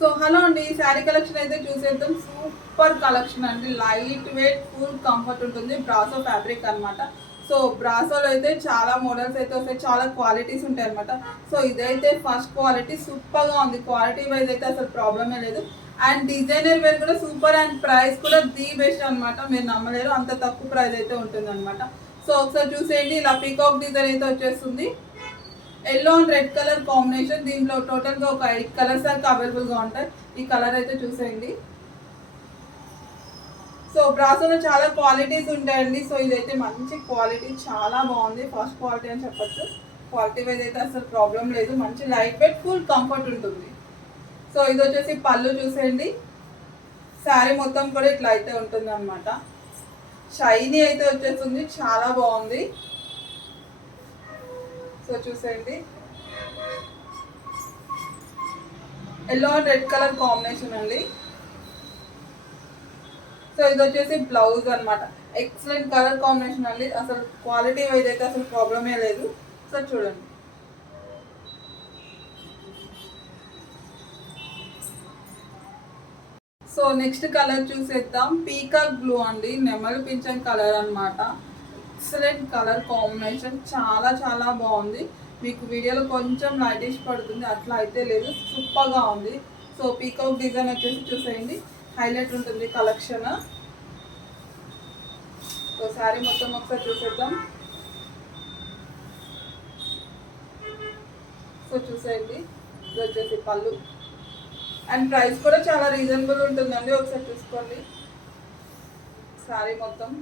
So hello అండి, sari collection అయితే చూసేద్దాం. సూపర్ కలెక్షన్ అండి, లైట్ వెయిట్ ఫుల్ కంఫర్ట్ ఉంటుంది. బ్రాసో ఫ్యాబ్రిక్ అనమాట. సో బ్రాసోలో అయితే చాలా మోడల్స్ అయితే వస్తాయి, చాలా క్వాలిటీస్ ఉంటాయి అనమాట. సో ఇదైతే ఫస్ట్ క్వాలిటీ సూపర్గా ఉంది. క్వాలిటీ వైజ్ అయితే అసలు ప్రాబ్లమే లేదు. అండ్ డిజైనర్ వేర్ కూడా సూపర్, అండ్ ప్రైస్ కూడా ది బెస్ట్ అనమాట. మీరు నమ్మలేరు, అంత తక్కువ ప్రైస్ అయితే ఉంటుంది అనమాట. సో ఒకసారి చూసేయండి, ఇలా పీకాక్ డిజైన్ అయితే వచ్చేస్తుంది. Yellow and red colour combination. దీంట్లో టోటల్గా ఒక 8 కలర్స్ దాకా అవైలబుల్గా ఉంటాయి. ఈ కలర్ అయితే చూసేయండి. సో బ్రాసోలో చాలా క్వాలిటీస్ ఉంటాయండి. సో ఇదైతే మంచి క్వాలిటీ, చాలా బాగుంది. ఫస్ట్ క్వాలిటీ అని చెప్పచ్చు. క్వాలిటీ వైజ్ అయితే అసలు ప్రాబ్లం లేదు. మంచి లైట్ వెయిట్ ఫుల్ కంఫర్ట్ ఉంటుంది. సో ఇది వచ్చేసి పళ్ళు చూసేయండి. శారీ మొత్తం కూడా ఇట్లా అయితే ఉంటుంది అనమాట. షైనీ అయితే వచ్చేస్తుంది, చాలా బాగుంది. సో చూసేయండి, yellow and red colour combination అండి. సో ఇది వచ్చేసి బ్లౌజ్ అనమాట. ఎక్సలెంట్ కలర్ కాంబినేషన్ అండి. అసలు క్వాలిటీ వైజ్ అయితే అసలు ప్రాబ్లమే లేదు. సో చూడండి, సో నెక్స్ట్ కలర్ చూసేద్దాం. పీకాక్ బ్లూ అండి, నెమలి పింఛన్ కలర్ అనమాట. ఎక్సలెంట్ కలర్ కాంబినేషన్, చాలా చాలా బాగుంది. మీకు వీడియోలో కొంచెం లైటిష్ పడుతుంది, అట్లా అయితే లేదు, సూపర్గా ఉంది. సో పీకాక్ డిజైన్ వచ్చేసి చూసేయండి, హైలైట్ ఉంటుంది కలెక్షన్. సో శారీ మొత్తం ఒకసారి చూసేద్దాం. సో చూసేయండి, ఇది వచ్చేసి పళ్ళు. అండ్ ప్రైస్ కూడా చాలా రీజనబుల్ ఉంటుందండి, ఒకసారి చూసుకోండి. శారీ మొత్తం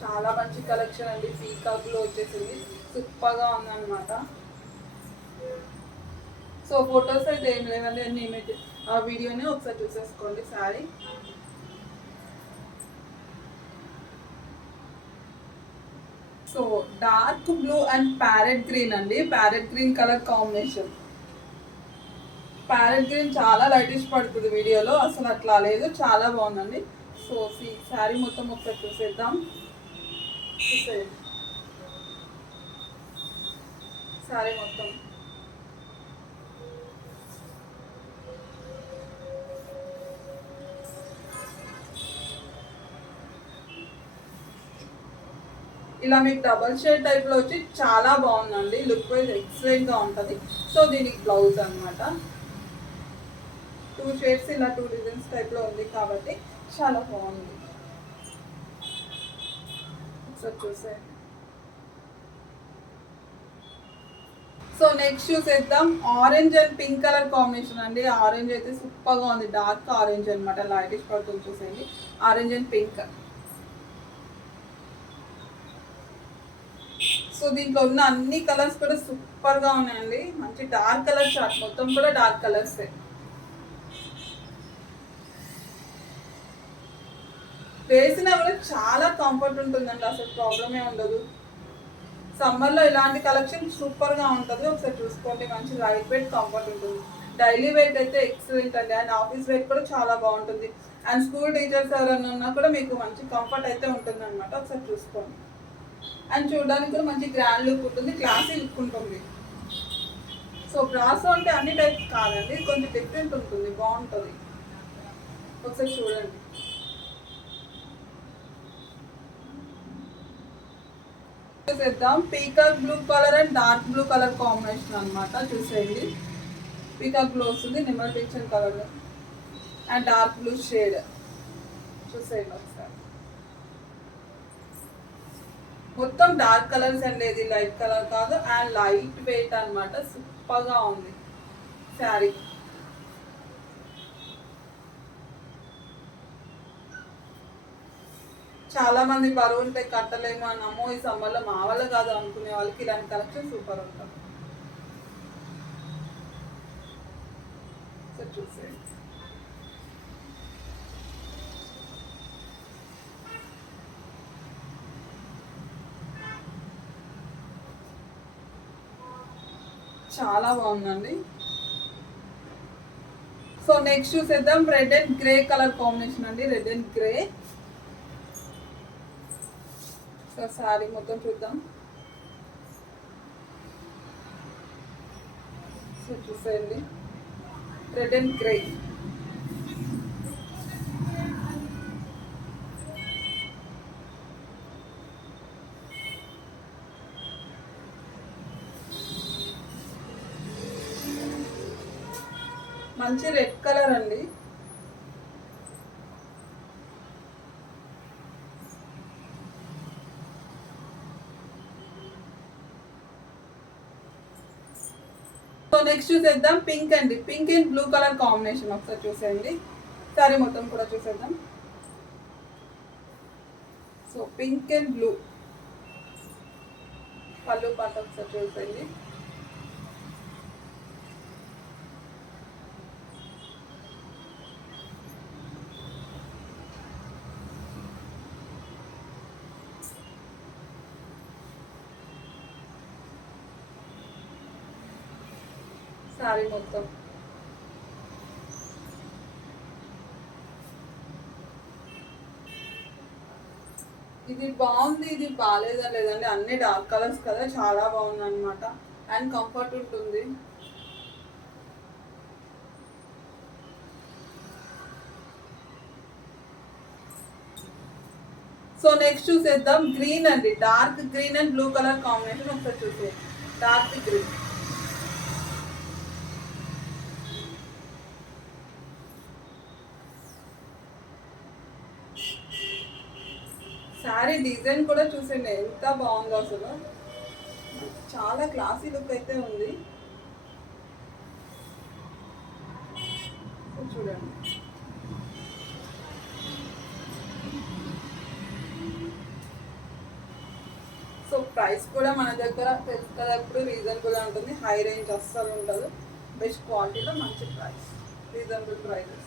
చాలా మంచి కలెక్షన్ అండి. పీకాక్లో వచ్చేసింది, సూపర్గా ఉందన్నమాట. సో ఫొటోస్ అయితే ఏం లేదండి, అన్ని ఇమేజ్ ఆ వీడియోని ఒకసారి చూసేసుకోండి. Sari so dark blue and parrot green అండి. Parrot green colour combination. Parrot green చాలా లైటిష్ పడుతుంది వీడియోలో, అసలు అట్లా లేదు, చాలా బాగుందండి. సో శారీ మొత్తం ఒకసారి చూసేద్దాం. శారీ మొత్తం ఇలా మీకు డబల్ షేడ్ టైప్లో వచ్చి చాలా బాగుందండి. లుక్ వైజ్ ఎక్సలెంట్గా ఉంటుంది. సో దీనికి బ్లౌజ్ అనమాట. 2 షేడ్స్ ఇలా 2 డిజైన్స్ టైప్లో ఉంది కాబట్టి చాలా బాగుంది. ఒకసారి చూసే. సో నెక్స్ట్ చూసేద్దాం, orange and pink colour combination అండి. ఆరెంజ్ అయితే సూపర్గా ఉంది, డార్క్ ఆరెంజ్ అనమాట, లైటిష్ పడుతుంది. చూసేయండి, ఆరెంజ్ అండ్ పింక్. సో దీంట్లో ఉన్న అన్ని కలర్స్ కూడా సూపర్గా ఉన్నాయండి. మంచి డార్క్ కలర్ చార్ట్, మొత్తం కూడా డార్క్ కలర్సే. వేసినా కూడా చాలా కంఫర్ట్ ఉంటుందండి, అసలు ప్రాబ్లమే ఉండదు. సమ్మర్లో ఇలాంటి కలెక్షన్ సూపర్గా ఉంటుంది, ఒకసారి చూసుకోండి. మంచి లైట్ వెయిట్ కంఫర్ట్ ఉంటుంది. డైలీ వేర్ అయితే ఎక్సలెంట్ అండి. అండ్ ఆఫీస్ వేర్ కూడా చాలా బాగుంటుంది. అండ్ స్కూల్ టీచర్స్ ఎవరైనా ఉన్నా కూడా మీకు మంచి కంఫర్ట్ అయితే ఉంటుంది అనమాట. ఒకసారి చూసుకోండి. అండ్ చూడడానికి కూడా మంచి గ్రాండ్ లుక్ ఉంటుంది, క్లాసీ లుక్ ఉంటుంది. సో బ్రాసో అంటే అన్ని టైప్స్ కాదండి, కొంచెం డిఫరెంట్ ఉంటుంది, బాగుంటుంది. ఒకసారి చూడండి. చూసేద్దాం, peacock blue colour and dark blue colour combination అనమాట. చూసేయండి, పీకాక్ బ్లూ వస్తుంది, నిమ్మల్ పింఛన్ colour and dark blue shade. చూసేయండి ఒకసారి, మొత్తం డార్క్ కలర్స్ అండి, ఇది లైట్ కలర్ కాదు. అండ్ లైట్ వెయిట్ అనమాట, సూపర్గా ఉంది శారీ. చాలా మంది బరువు ఉంటే కట్టలేము అని, అమ్మో ఈ సమ్మర్లో మా వల్ల కాదు అనుకునే వాళ్ళకి ఇలాంటి కలెక్షన్ సూపర్ ఉంటుంది. సో చూసేయండి, చాలా బాగుందండి. సో నెక్స్ట్ చూసేద్దాం, red and grey colour combination అండి. Red and grey. So sari మొత్తం చూద్దాం. సో చూసేయండి, రెడ్ అండ్ గ్రే. మంచి రెడ్ కలర్ అండి. సో నెక్స్ట్ చూసేద్దాం పింక్ అండి. Pink and blue colour combination. ఒకసారి చూసేయండి, సారీ మొత్తం కూడా చూసేద్దాం. సో పింక్ అండ్ బ్లూ పళ్ళు పాట ఒకసారి చూసేయండి. సారీ మొత్తం. ఇది బాగుంది, ఇది బాగాలేదా లేదండి, అన్ని డార్క్ కలర్స్ కదా, చాలా బాగుంది అనమాట. అండ్ కంఫర్ట్ ఉంటుంది. సో నెక్స్ట్ చూసేద్దాం గ్రీన్ అండి. Dark green and blue colour combination. ఒకసారి చూసే డార్క్ గ్రీన్. శారీ డిజైన్ కూడా చూసండి ఎంత బాగుందో అసలు, చాలా క్లాసీ లుక్ అయితే ఉంది. చూడండి. సో ప్రైస్ కూడా మన దగ్గర తెలుసు కదా, ఎప్పుడు రీజనబుల్గా ఉంటుంది. హై రేంజ్ అస్సలు ఉండదు. బెస్ట్ క్వాలిటీలో మంచి ప్రైస్, రీజనబుల్ ప్రైజెస్.